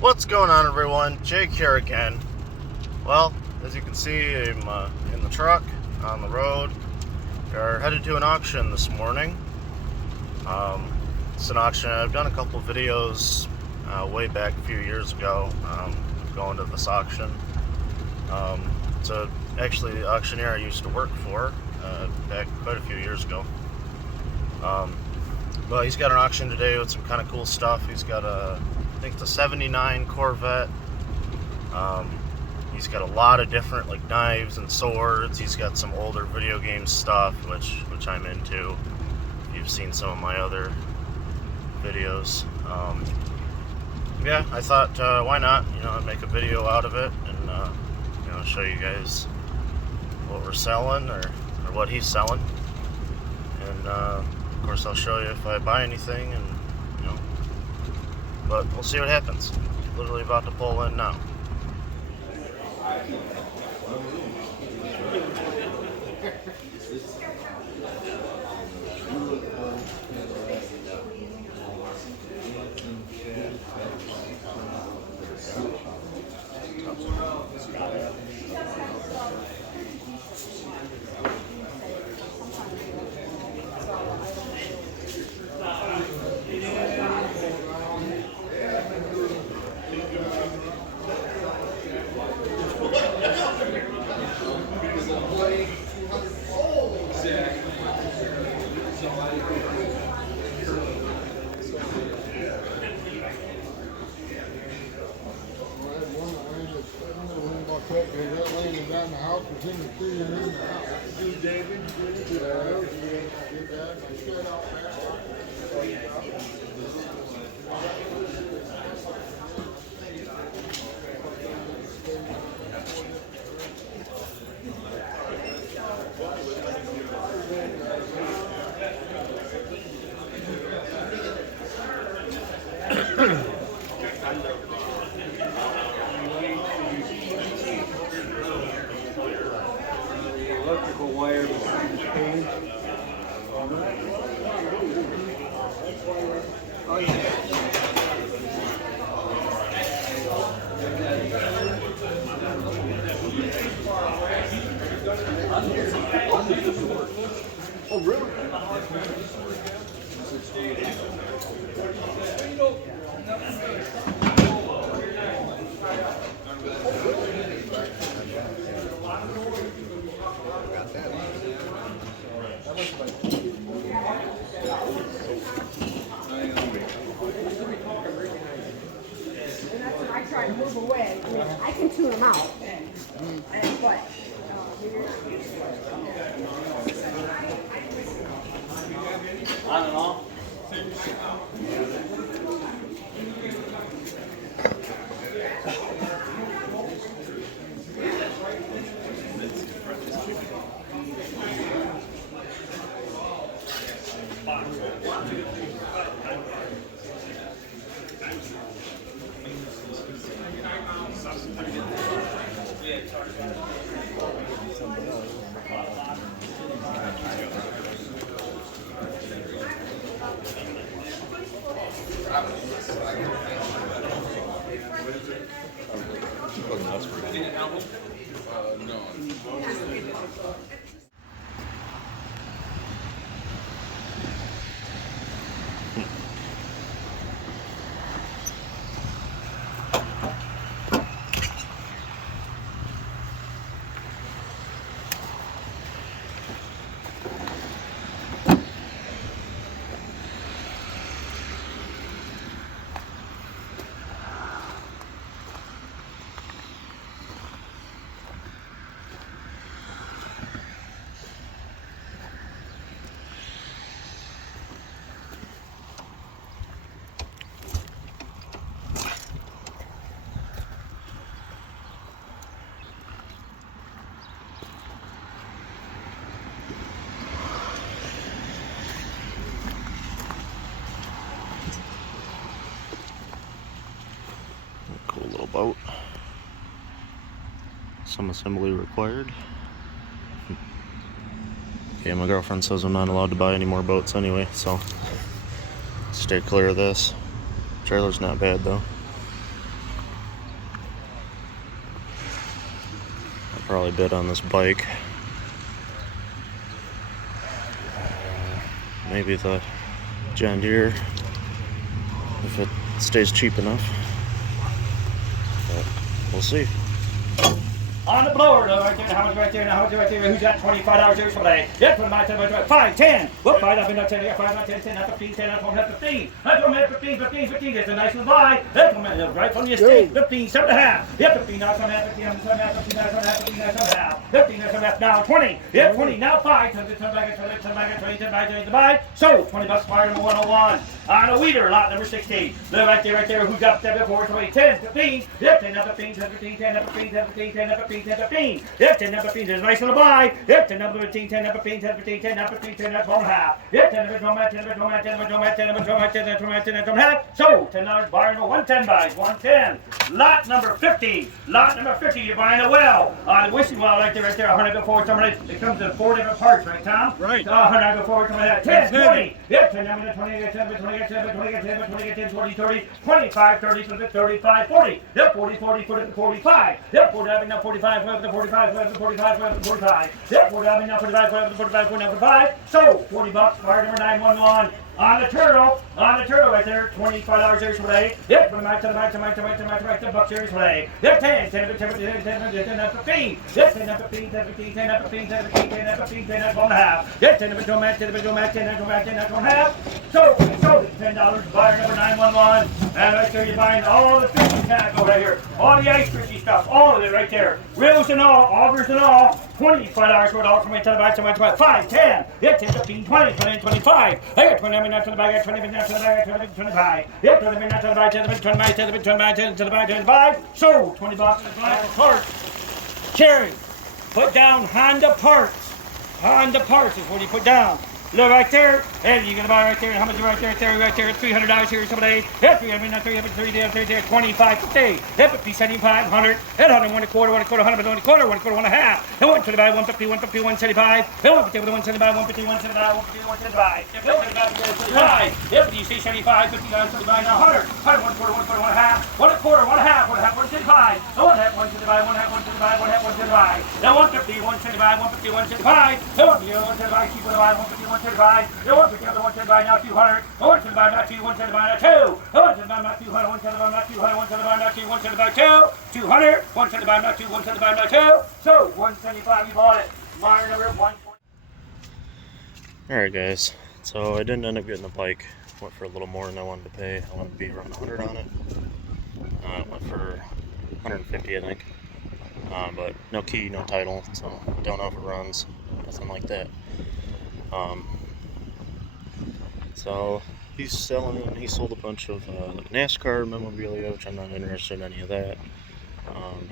What's going on, everyone? Jake here again. Well, as you can see, I'm in the truck on the road. We're headed to an auction this morning. It's an auction. I've done a couple videos way back a few years ago going to this auction. So actually the auctioneer I used to work for back quite a few years ago. But he's got an auction today with some kind of cool stuff. He's got I think the 79 Corvette. He's got a lot of different like knives and swords. He's got some older video game stuff, which I'm into. You've seen some of my other videos. Yeah, I thought why not? I'd make a video out of it and show you guys what we're selling or what he's selling. And of course, I'll show you if I buy anything, and but we'll see what happens. Literally about to pull in now. Down the house was in the tree and in the house. You, David, did that. I shut off electrical wire behind the cage. Oh, yeah. Oh, really? I try to move away. I can tune them out. But On and off? Cool little boat. Some assembly required. Okay, my girlfriend says I'm not allowed to buy any more boats anyway, so stay clear of this. Trailer's not bad though. probably bid on this bike. Maybe the John Deere, if it stays cheap enough. But we'll see. On the blower, though, right there, how much right there, how much right there, who's got $25 here for today? Yep, put them out there, 5, 10. Whoop, 5 up in that 10, 5 up 10, 10 up 15, 10 up 15. That's from 15, 15, 15. That's a nice little buy. That's from right from the estate. 15, 7.5. Yep, 15, now 7.5, 15, 7.5, 15, 7.5, 15, 7.5. 15, 7.5, now 20. Yep, 20, now 5. 10 back, 10 back, 20, 10 back, 20 to buy. So, $20 fire number 101. On a weeder, lot number 16. Look right there, who's got that before? 10, 15. Yep, 10 up 15, 10 15, 10 up 15, 10 15, 10 up 15, 10 15. Yep, 10 up 15, there's a nice little buy. Yep, 10 up 15, 10 up 15, 10 15, 10 up 15, 10 up 1.5. Yep, 10 up 10 up 10 up 10 up 10 up 10 up 10 up 10 up 10 up 10 up 10 up 10 up. So, $10 buyer number 110 buys, 110. Lot number 50. Lot number 50, you're buying a well. The wishing well right there, 100 before somebody. It comes in 4 different parts, right, Tom? Right. 100 before somebody. 10, 20. Yep, 10 up 20, 10 up 20, 10 up 20, 10 up 20, 10, 20, 30, 25, 30, 35, 40. Yep, 40, 40, 40, 45. Yep, 40, now 45, 45, 45, 45. Yep, 45, now 45, 45, 45. So, $40, fire number 911. On the turtle right there, $25 here today. Yep, from the back to the back to the back to the back to the back to the back to the bucks here today. Yep, 10, 10, 10, 10, 10, 10, 10, 15. Yep, 10, 15, 10, 15, 10, 15, 10, 15, 10, 15, 10, 1.5. Yep, 10, 10, 10, 10, 10, 10, 1.5. So, $10, buyer number 911. And right there, you're buying all the fishing tackle right here. All the ice fishy stuff, all of it right there. Reels and all, augers and all. $25 for $1 from my to the back to my 5, 10. Yep, 10, 15, 20, 20, 25. I got 20 minutes to the back, 20 minutes to the back, 20, 25. Yep, 20 minutes to the back, 10, 25, 10, 25, 10 to the back, 25. So, $20 to buy the parts. Cherry, put down Honda parts. Honda parts is what you put down. Look right there, and you're gonna buy right there. How much right there? $300 here today. Yep, 25, 50. Yep, 50, 75, 100, and 100, 1 quarter, 1 quarter, 100, 1 quarter, 1 quarter, 1.5. And 125, 150, 150, 175. And 150, 175, 150, 175, 150, 175. Yep, you say 75, 50, 75, now 100, 100, 1 quarter, 1 quarter, 1.5, 1 quarter, 1.5, 1.5, 175. And 1.5, 175, 1.5, 1.5, 1.5. Now 150, 175, 150, 175. And 150, 175, keep 150, 175. You want to get the 175 now 200. 175 now 2, 175 now 2. 175 now 200, 175 now 200, 175 now 2, 175 2. 200, 175 now 2, 175 now 2. So 175 you bought it. Buyer number 1. Alright guys, so I didn't end up getting the bike. Went for a little more than I wanted to pay. I wanted to be around 100 on it. Went for 150 I think. But no key, no title, so don't know if it runs. Nothing like that. So he sold a bunch of NASCAR memorabilia, which I'm not interested in any of that.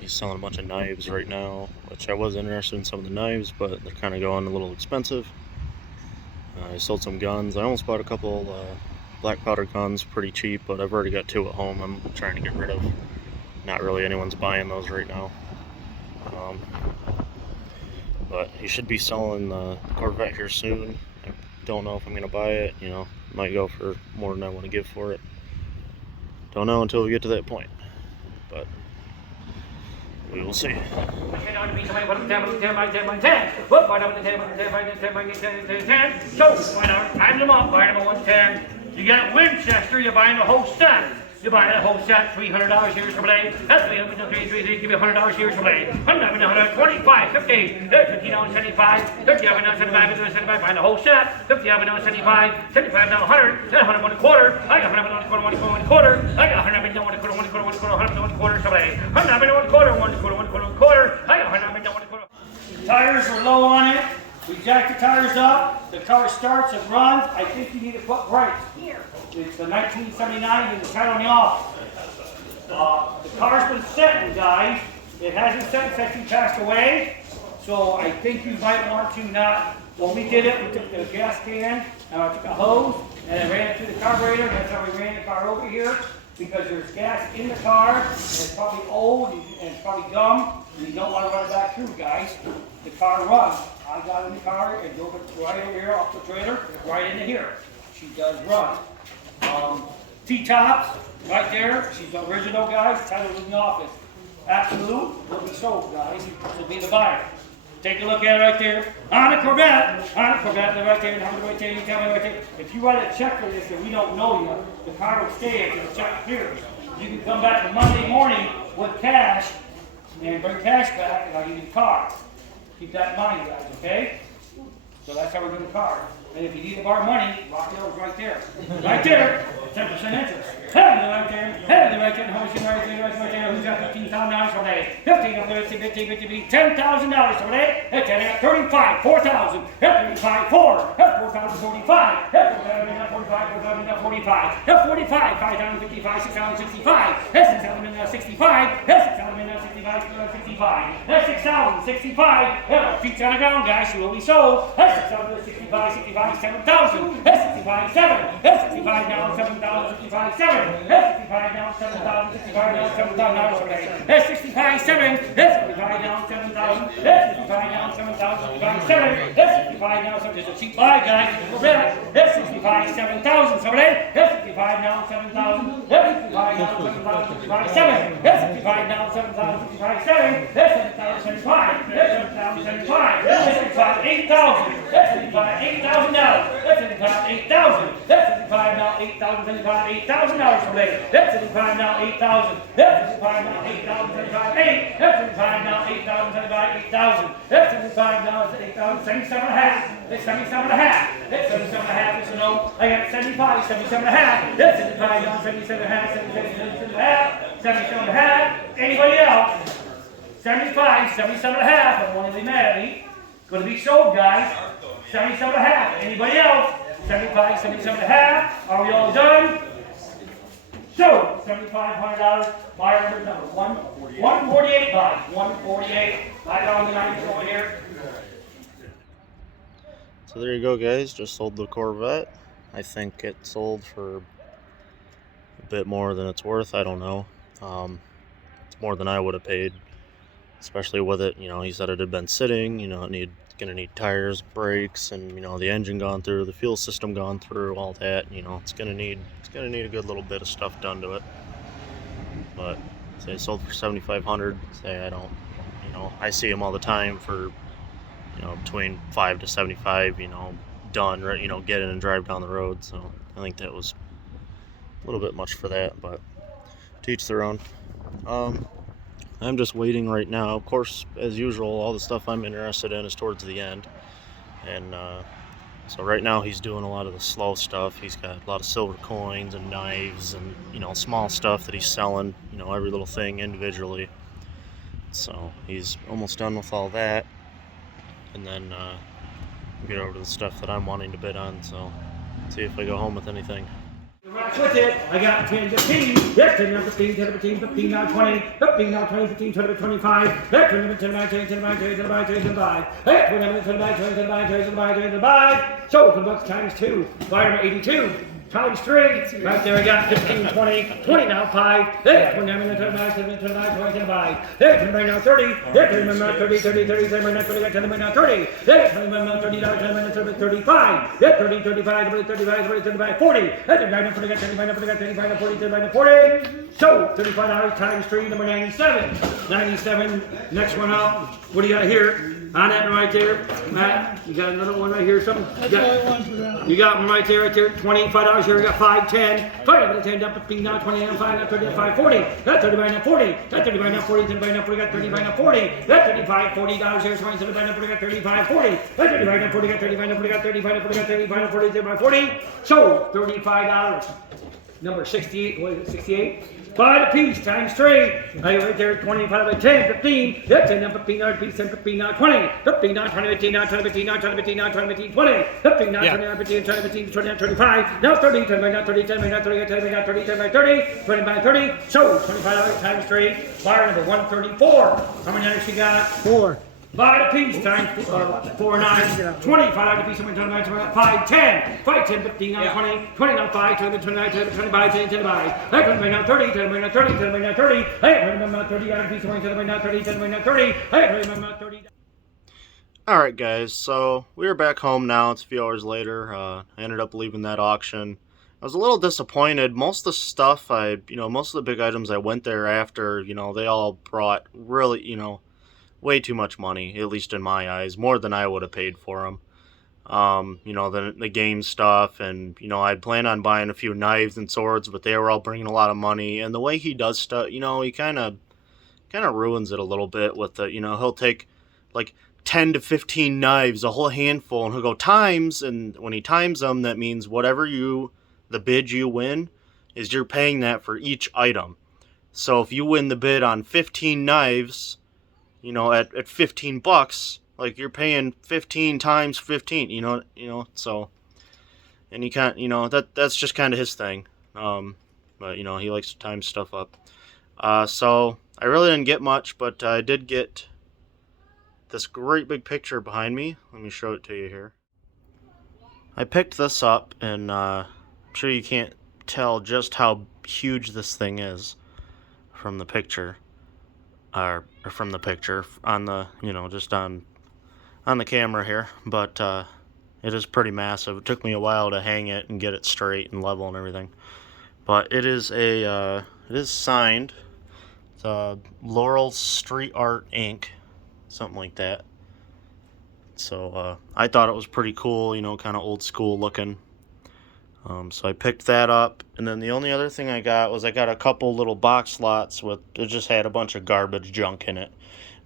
He's selling a bunch of knives right now, which I was interested in some of the knives, but they're kind of going a little expensive. He sold some guns. I almost bought a couple black powder guns pretty cheap, but I've already got 2 at home I'm trying to get rid of. Not really anyone's buying those right now. But he should be selling the Corvette here soon. I don't know if I'm going to buy it, you know, might go for more than I want to give for it. Don't know until we get to that point, but we will see. So, time them up, buy number 110. You got Winchester, you're buying the whole set. You're buying that whole set, $300 here today. That's $300, give me $100 here today. $100, 25, 50, $50, 75, $50, 75, 75, buying the whole set. $50, 75, 75, now 100, that's 100, 1 quarter. I got 100, 1 quarter, 1 quarter. I got 100, 1 quarter, 1 quarter, 1 quarter, 100, 1 quarter today. 100, 1 quarter, 1 quarter, 1 quarter, 1 quarter. I got 100, 1 quarter. Tires are low on it. We jack the tires up. The car starts and runs. I think you need to put brakes. Here. It's the 1979 and it's kind of off. The car's been setting, guys. It hasn't set since you passed away. So I think you might want to not. When we did it, we took the gas can, I took a hose, and I ran it through the carburetor. That's how we ran the car over here. Because there's gas in the car, and it's probably old, and it's probably gum, and you don't want to run it back through, guys. The car runs. I got in the car and drove it right over here off the trailer, right into here. She does run. T-tops, right there. She's original, guys. Tyler was in the office. Absolute will be sold, guys. This will be the buyer. Take a look at it right there. On a Corvette, right there, number right there, you tell me right there. If you write a check for this and we don't know you, the car will stay until the check clears. You can come back Monday morning with cash and bring cash back and I'll give you the car. Keep that in mind, guys, okay? So that's how we're doing the car. And if you need to borrow money, Rockdale's right there. Right there, 10% interest. Hey, right there, how much you right there, who's got $15,000 for me? 15 of those, 50, $10,000 for me. That's 35, 4,000, 35, 4, 4,045, 45, 45, 5,055, 6,065, 6,065, 6,065, that's 6,065, feet on the ground, guys, you will be sold. That's 6,065, 65, 7,000, that's 65, 7, that's 65 now, 7,000, 65, 7, that's 65 now, 7,000, 65 now, 7,000 today. That's 65, 7, that's 65 now, 7,000, that's 65 now, 7,000, 65, 7, that's 65 now, 7,000, it's a cheap buy, guys, that's 65, 7,000, somebody, that's 65 now, 7,000, that's 65 now, 7,000, 65, 7, that's 65 now, 7,000, 65, 7, that's 7,075, that's 7,075, that's 75, 8,000, that's 75, $8,000, that's 75, 8,000, that's 75 now, 8,000, 75, $8,000 from there, that's 75 now, 8,000, that's 75 now, 8,000, 75, 8, that's 75 now, 8,000, 75, 8,000, that's 75 now, 8,000, 77 and a half, that's 77 and a half, that's 77 and a half, it's a no, I got 75, 77 and a half, that's 75 now, 77 and a half, 77 and a half, 77 and a half, anybody else? 75, 77 and a half, I don't want to be mad at me, gonna be sold, guys, 77 and a half, anybody else? 75, 77 and a half, are we all done? So, $7,500, buyer number 148 buy, 148, I got on the 90 over here. So there you go, guys. Just sold the Corvette. I think it sold for a bit more than it's worth. I don't know. It's more than I would have paid, especially with it. You know, he said it had been sitting. You know, gonna need tires, brakes, and you know the engine gone through, the fuel system gone through, all that. You know, it's gonna need a good little bit of stuff done to it. But say it sold for $7,500. Say I don't. You know, I see them all the time for, you know, between 5 to 75, you know, done, right, you know, get in and drive down the road. So I think that was a little bit much for that, but to each their own. I'm just waiting right now. Of course, as usual, all the stuff I'm interested in is towards the end. And so right now he's doing a lot of the slow stuff. He's got a lot of silver coins and knives and, you know, small stuff that he's selling, you know, every little thing individually. So he's almost done with all that. And then get over to the stuff that I'm wanting to bid on. So see if I go home with anything. With it, I got 10, 15, yes, 10, now 15, 10, 15, 15, now 20, 15, now 20, 15, 20, 25, that's 20, 25, 20, 25, 20, 25, 20, 25, that's 20, 25, 20, 25, 20, 25, 20, 25, so $10 times 2, buyer number 82. Times 3, right there I got 15, 20, 20 now 5, there, 29, 29, 29, 25, there, 29 now 30, there, 29 now 30, 30, 30, 30, now 30, 29 now 30, there, 29 now 30, 35, there, 30, 35, 35, 35, 40, there, 39 now 40, 35 now 40, 35 now 40, 35 now 40, so $35 times 3, number 97, 97, next one up, what do you got here? On that right there, Matt, you got another one right here, something. You got one right there, $25 here, we got 5, 10, 5, 10, down 15, now 20, now 5, now 30, now 5, 40, that's 35 now 40, that's 35 now 40, 35 now 40, got 35 now 40, that's 35, $40 here, 20, 35 now 40, got 35, 40, that's 35 now 40, got 35 now 40, got 35 now 40, got 35 now 40, 35, 40, so $35. Number 68, what is it, 68? 5 apiece times 3. Right there, 25 by 10, 15. Yep, 10 now 15, now apiece, 10, 15, now 20. 15, now 20, 15, now 20, 15, now 20, 15, now 20, 15, 20. 15, now 20, now 15, 20, 15, 20, now 25. Now 30, 10 by now 30, 10 by now 30, 10 by now 30, 10 by 30, 20 by 30. So $25 times 3. Buyer number 134. How many items you got? 4. 5 apiece times 4, 9, 25 apiece, 5, 10, 5, 10, 15, now 20, 20, now 5, 20, 29, 25, 10, 10, 5, 10 by now 30, 10 by now 30, 10 by now 30, 20 by now 30, apiece, 20, 10 by now 30, 10 by now 30, 20 by now 30. Alright guys, so we are back home now. It's a few hours later. I ended up leaving that auction. I was a little disappointed. Most of the stuff most of the big items I went there after, they all brought really, way too much money, at least in my eyes, more than I would have paid for them. The game stuff, and, I'd plan on buying a few knives and swords, but they were all bringing a lot of money. And the way he does stuff, he kind of ruins it a little bit with the, he'll take like 10 to 15 knives, a whole handful, and he'll go times, and when he times them, that means the bid you win is you're paying that for each item. So if you win the bid on 15 knives, at $15, like you're paying 15 times 15, so, and he can't, that's just kind of his thing. But he likes to time stuff up. So I really didn't get much, but I did get this great big picture behind me. Let me show it to you here. I picked this up, and I'm sure you can't tell just how huge this thing is from the picture, or from the picture on the, just on the camera here, but it is pretty massive. It took me a while to hang it and get it straight and level and everything, but it is it is signed. It's Laurel Street Art Inc., something like that. So I thought it was pretty cool, kind of old school looking. So I picked that up, and then the only other thing I got was a couple little box slots it just had a bunch of garbage junk in it,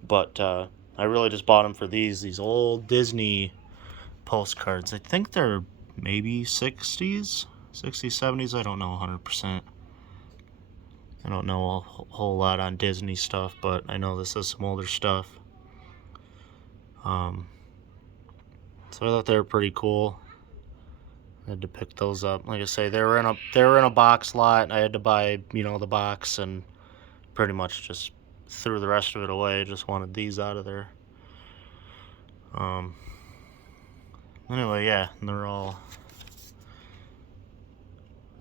but I really just bought them for these old Disney postcards. I think they're maybe 60s, 70s, I don't know 100%. I don't know a whole lot on Disney stuff, but I know this is some older stuff. So I thought they were pretty cool. I had to pick those up. Like I say, they were in a box lot. I had to buy, the box, and pretty much just threw the rest of it away. Just wanted these out of there. Anyway, yeah, and they're all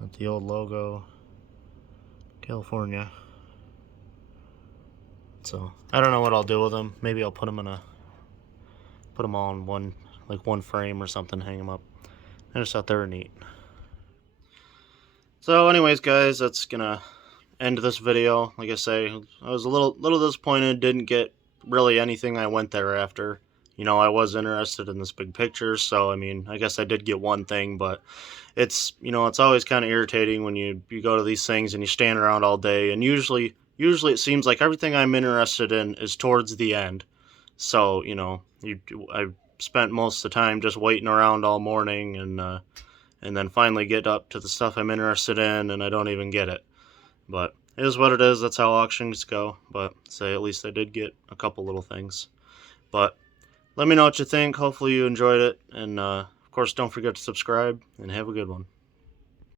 with the old logo, California. So I don't know what I'll do with them. Maybe I'll put them all in one frame or something, hang them up. I just thought they were neat. So anyways, guys, that's gonna end this video. Like I say, I was a little disappointed, didn't get really anything I went there after. I was interested in this big picture, so I mean, I guess I did get one thing, but it's, it's always kind of irritating when you go to these things and you stand around all day, and usually it seems like everything I'm interested in is towards the end. So, I spent most of the time just waiting around all morning, and then finally get up to the stuff I'm interested in, and I don't even get it. But it is what it is. That's how auctions go. But say at least I did get a couple little things. But let me know what you think. Hopefully you enjoyed it, and of course don't forget to subscribe, and have a good one.